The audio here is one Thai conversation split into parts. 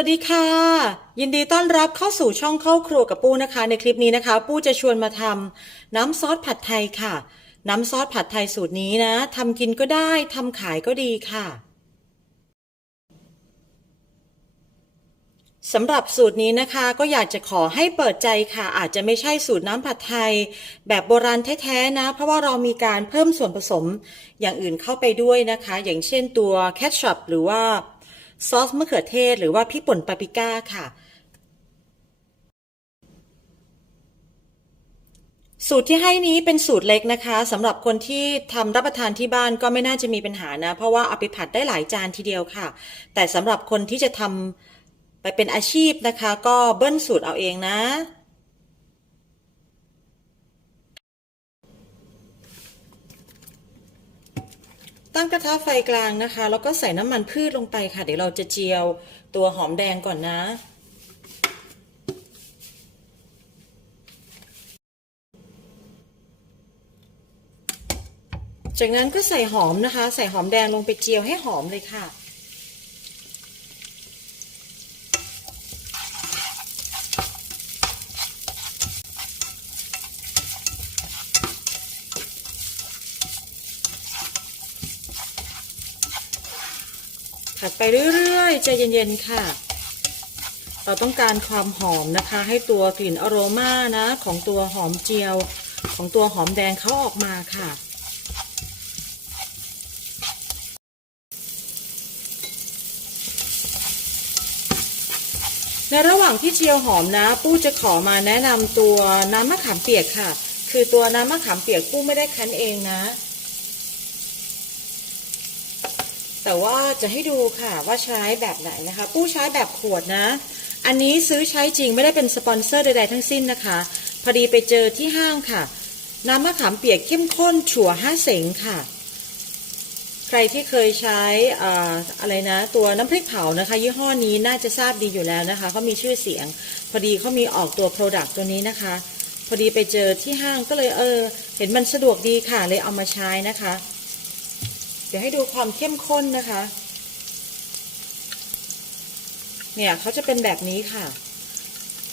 วัสดีค่ะ ยินดีต้อนรับเข้าสู่ช่องเข้าครัวกับปูนะคะ ในคลิปนี้นะคะ ปูจะชวนมาทำน้ำซอสผัดไทยค่ะ น้ำซอสผัดไทยสูตรนี้นะทำกินก็ได้ทำขายก็ดีค่ะสำหรับสูตรนี้นะคะก็อยากจะขอให้เปิดใจค่ะ อาจจะไม่ใช่สูตรน้ำผัดไทย แบบโบราณแท้ๆนะ เพราะว่าเรามีการเพิ่มส่วนผสมอย่างอื่นเข้าไปด้วยนะคะ อย่างเช่นตัวแคชชัพหรือว่า ซอสมะเขือเทศ หรือว่าพริกป่นปาปริก้าค่ะ สูตรที่ให้นี้เป็นสูตรเล็กนะคะสำหรับคนที่ทำรับประทานที่บ้านก็ไม่น่าจะมีปัญหานะ เพราะว่าเอาไปผัดได้หลายจานทีเดียวค่ะ แต่สำหรับคนที่จะทำไปเป็นอาชีพนะคะ ก็เบิ้ลสูตรเอาเองนะ ตั้งกระทะไฟกลางนะคะ แล้วก็ใส่น้ำมันพืชลงไปค่ะ เดี๋ยวเราจะเจียวตัวหอมแดงก่อนนะ จากนั้นก็ใส่หอมนะคะ ใส่หอมแดงลงไปเจียวให้หอมเลยค่ะ เรื่อยๆใจเย็นๆค่ะ เราต้องการความหอมนะคะ ให้ตัวกลิ่นอโรมานะ ของตัวหอมเจียว ของตัวหอมแดงเขาออกมาค่ะในระหว่างที่เจียวหอมนะปู้จะขอมาแนะนำตัวน้ำมะขามเปียกค่ะ คือตัวน้ำมะขามเปียกปู้ไม่ได้คั้นเองนะ แต่ว่าจะให้ดูค่ะว่าใช้แบบไหนนะคะ ปู้ใช้แบบขวดนะ อันนี้ซื้อใช้จริงไม่ได้เป็นสปอนเซอร์ใดๆทั้งสิ้นนะคะ พอดีไปเจอที่ห้างค่ะ น้ำมะขามเปียกเข้มข้นถั่วห้าเสงค่ะ ใครที่เคยใช้อ่าอะไรนะ ตัวน้ำพริกเผานะคะ ยี่ห้อนี้น่าจะทราบดีอยู่แล้วนะคะเขามีชื่อเสียง พอดีเขามีออกตัว Product ตัวนี้นะคะ พอดีไปเจอที่ห้างก็เลยเออ เห็นมันสะดวกดีค่ะเลยเอามาใช้นะคะ เดี๋ยวให้ดูความเข้มข้นนะคะ เนี่ยเขาจะเป็นแบบนี้ค่ะ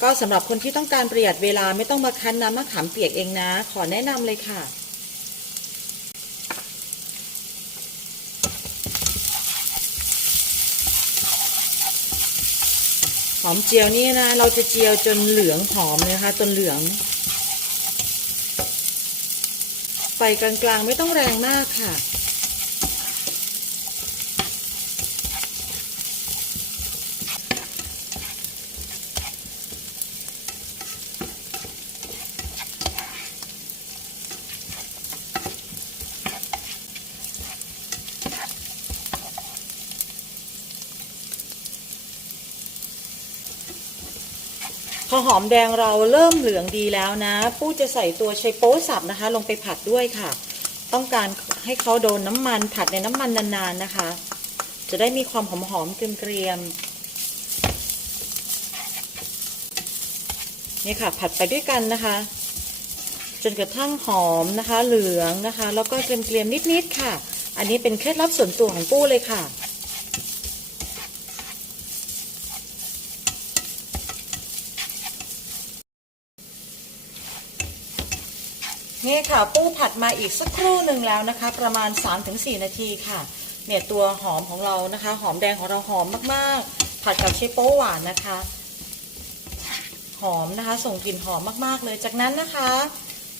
ก็สำหรับคนที่ต้องการประหยัดเวลาไม่ต้องมาคั้นน้ำมะขามเปียกเองนะ ขอแนะนำเลยค่ะหอมเจียวนี่นะ เราจะเจียวจนเหลืองหอมเลยค่ะจนเหลืองไฟกลางๆไม่ต้องแรงมากค่ะ อหอมแดงเราเริ่มเหลืองดีแล้วนะ ปู้จะใส่ตัวไชโป๊สับนะคะ ลงไปผัดด้วยค่ะ ต้องการให้เขาโดนน้ำมันผัดในน้ำมันนานๆนะคะ จะได้มีความหอมๆเกรียมๆนี่ค่ะ ผัดไปด้วยกันนะคะ จนกระทั่งหอมนะคะ เหลืองนะคะ แล้วก็เกรียมๆนิดๆค่ะ อันนี้เป็นเคล็ดลับส่วนตัวของปู้เลยค่ะ นี่ค่ะปูผัดมาอีกสักครู่หนึ่งแล้วนะคะ ประมาณ 3-4 นาทีค่ะ เนี่ยตัวหอมของเรานะคะ หอมแดงของเราหอมมากๆ ผัดกับเชโป๊หวานนะคะ หอมนะคะ ส่งกลิ่นหอมมากๆเลย จากนั้นนะคะ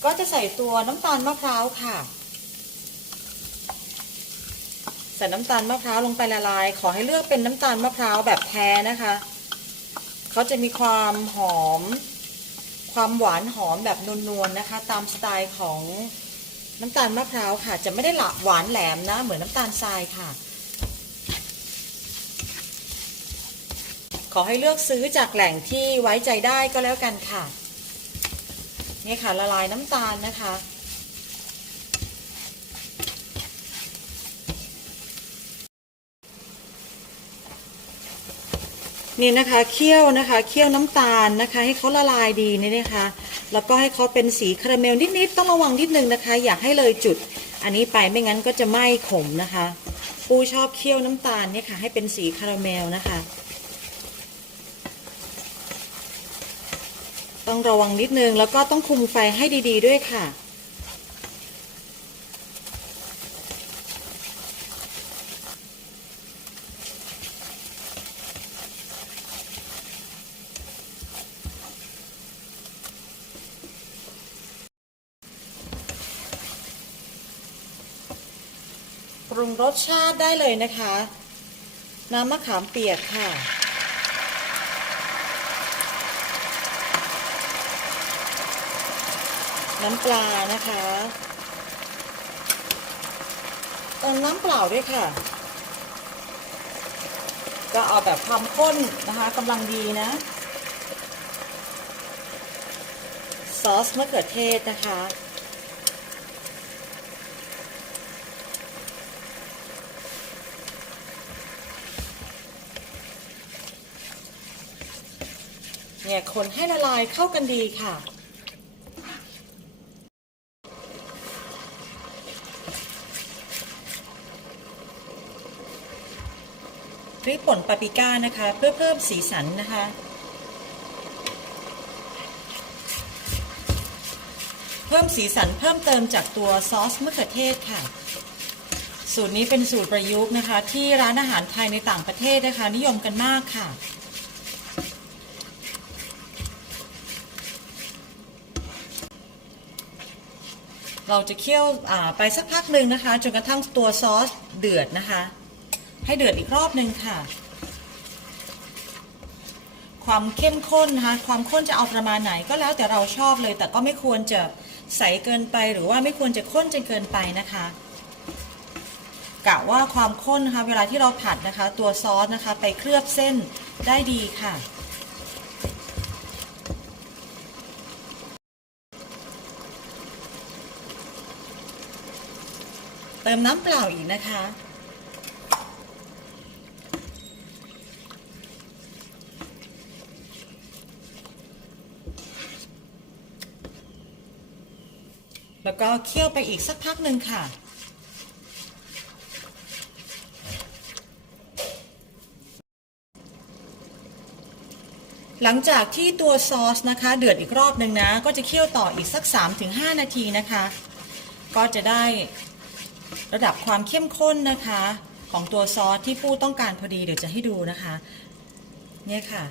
ก็จะใส่ตัวน้ำตาลมะพร้าวค่ะใส่น้ำตาลมะพร้าวลงไปละลาย ขอให้เลือกเป็นน้ำตาลมะพร้าวแบบแท้นะคะ เขาจะมีความหอม ความหวานหอมแบบนวลๆนะคะ ตามสไตล์ของน้ำตาลมะพร้าวค่ะ จะไม่ได้หละหวานแหลมนะ เหมือนน้ำตาลทรายค่ะ ขอให้เลือกซื้อจากแหล่งที่ไว้ใจได้ก็แล้วกันค่ะนี่ค่ะละลายน้ำตาลนะคะ นี่นะคะเคี่ยวนะคะเคี่ยวน้ำตาลนะคะ ให้เขาละลายดีนี่นะคะ แล้วก็ให้เขาเป็นสีคาราเมลนิดๆต้องระวังนิดนึงนะคะ อยากให้เลยจุด อันนี้ไปไม่งั้นก็จะไหม้ขมนะคะ ปูชอบเคี่ยวน้ำตาลเนี่ยค่ะ ให้เป็นสีคาราเมลนะคะ ต้องระวังนิดนึงแล้วก็ต้องคุมไฟให้ดี ๆ ด้วยค่ะ รสชาติได้เลยนะคะ น้ำมะขามเปียกค่ะ น้ำปลานะคะเติมน้ำเปล่าด้วยค่ะ ก็เอาแบบความข้นนะคะกำลังดีนะ ซอสมะเขือเทศนะคะ เนี่ยคนให้ละลายเข้ากันดีค่ะ พริกป่นปาปริก้านะคะ เพื่อเพิ่มสีสันนะคะเพิ่มสีสันเพิ่มเติมจากตัวซอสมะเขือเทศค่ะ สูตรนี้เป็นสูตรประยุกต์นะคะ ที่ร้านอาหารไทยในต่างประเทศนะคะ นิยมกันมากค่ะ เราจะเคี่ยวไปสักพักหนึ่งนะคะจนกระทั่งตัวซอสเดือดนะคะ ให้เดือดอีกรอบหนึ่งค่ะ ความเข้มข้นนะคะความข้นจะเอาประมาณไหนก็แล้วแต่เราชอบเลย แต่ก็ไม่ควรจะใสเกินไปหรือว่าไม่ควรจะข้นจนเกินไปนะคะกะว่าความข้นนะคะเวลาที่เราผัดนะคะ ตัวซอสนะคะ ไปเคลือบเส้นได้ดีค่ะ เติมน้ำเปล่าอีกนะคะ แล้วก็เคี่ยวไปอีกสักพักหนึ่งค่ะหลังจากที่ตัวซอสนะคะ เดือดอีกรอบหนึ่งนะ ก็จะเคี่ยวต่ออีกสัก 3-5 นาทีนะคะ ก็จะได้ ระดับความเข้มข้นนะคะ ของตัวซอสที่ผู้ต้องการพอดีเดี๋ยวจะให้ดูนะคะเนี่ยค่ะ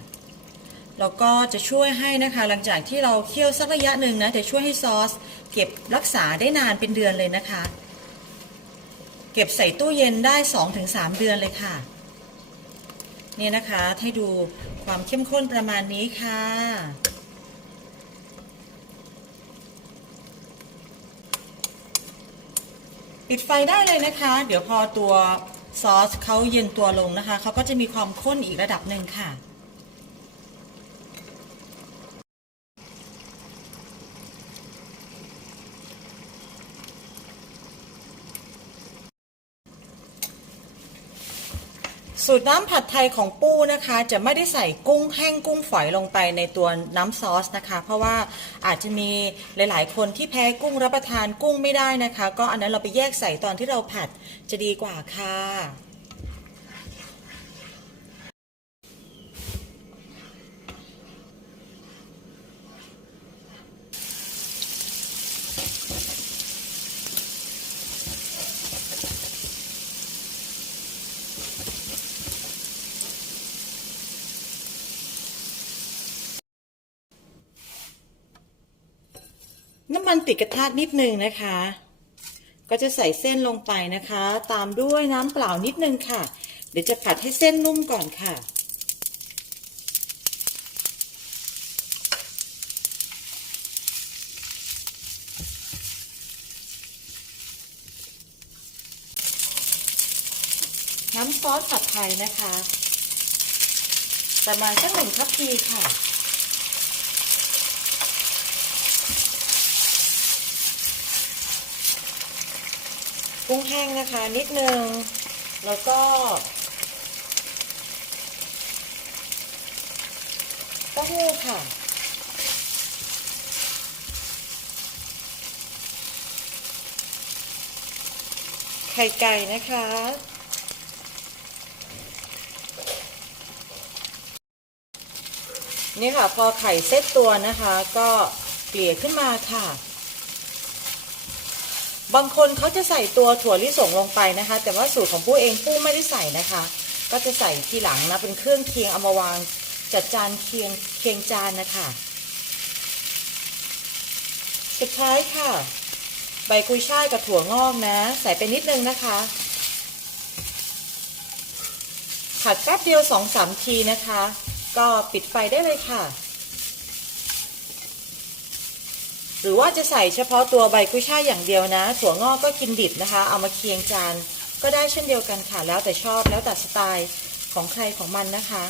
แล้วก็จะช่วยให้นะคะหลังจากที่เราเคี่ยวสักระยะหนึ่งนะจะช่วยให้ซอส เก็บรักษาได้นานเป็นเดือนเลยนะคะ เก็บใส่ตู้เย็นได้ 2-3 เดือนเลยค่ะเนี่ยนะคะให้ดูความเข้มข้นประมาณนี้ค่ะ ปิดไฟได้เลยนะคะ เดี๋ยวพอตัวซอสเขาเย็นตัวลงนะคะเขาก็จะมีความข้นอีกระดับหนึ่งค่ะ สูตรน้ำผัดไทยของปู้นะคะ จะไม่ได้ใส่กุ้งแห้งกุ้งฝอยลงไปในตัวน้ำซอสนะคะ เพราะว่าอาจจะมีหลาย ๆ คนที่แพ้กุ้งรับประทานกุ้งไม่ได้นะคะ ก็อันนั้นเราไปแยกใส่ตอนที่เราผัดจะดีกว่าค่ะ น้ำมันติดกระทะนิดนึงนะคะ ก็จะใส่เส้นลงไปนะคะ ตามด้วยน้ำเปล่านิดนึงค่ะ เดี๋ยวจะผัดให้เส้นนุ่มก่อนค่ะน้ำซอสผัดไทยนะคะ ประมาณสักหนึ่งทัพพีค่ะ กุ้งแห้งนะคะ นิดนึง แล้วก็ เต้าหู้ค่ะ ไข่ไก่นะคะนนี่ค่ะ พอไข่เซตตัวนะคะ ก็เกลี่ยขึ้นมาค่ะ บางคนเขาจะใส่ตัวถั่วลิสงลงไปนะคะ แต่ว่าสูตรของปู้เองปู้ไม่ได้ใส่นะคะ ก็จะใส่ทีหลังนะเป็นเครื่องเคียงเอามาวางจัดจานเคียงเคียงจานนะคะสุดท้ายค่ะ ใบกุยช่ายกับถั่วงอกนะ ใส่ไปนิดนึงนะคะผัดแป๊บเดียวสองสามทีนะคะ ก็ปิดไฟได้เลยค่ะ หรือว่าจะใส่เฉพาะตัวใบกุ้ยช่ายอย่างเดียวนะ ถั่วงอกก็กินดิบนะคะ เอามาเคียงจานก็ได้เช่นเดียวกันค่ะ แล้วแต่ชอบแล้วแต่สไตล์ของใครของมันนะคะ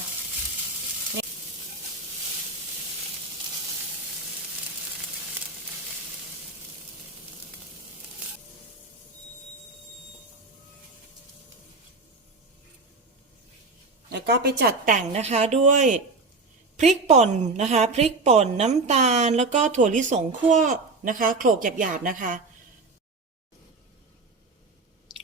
แล้วก็ไปจัดแต่งนะคะด้วย พริกป่นนะคะ พริกป่นน้ำตาลแล้วก็ถั่วลิสงคั่วนะคะโขลกหยาบๆนะคะ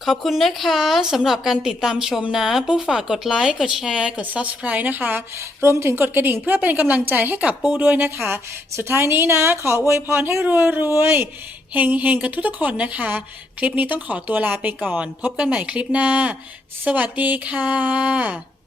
ขอบคุณนะคะสำหรับการติดตามชมนะ ปู้ฝากกดไลค์กดแชร์ กด Subscribe นะคะ รวมถึงกดกระดิ่งเพื่อเป็นกำลังใจให้กับปู้ด้วยนะคะ สุดท้ายนี้นะ ขออวยพรให้รวยๆเฮงเฮงกับทุกๆคนนะคะ คลิปนี้ต้องขอตัวลาไปก่อน พบกันใหม่คลิปหน้า สวัสดีค่ะ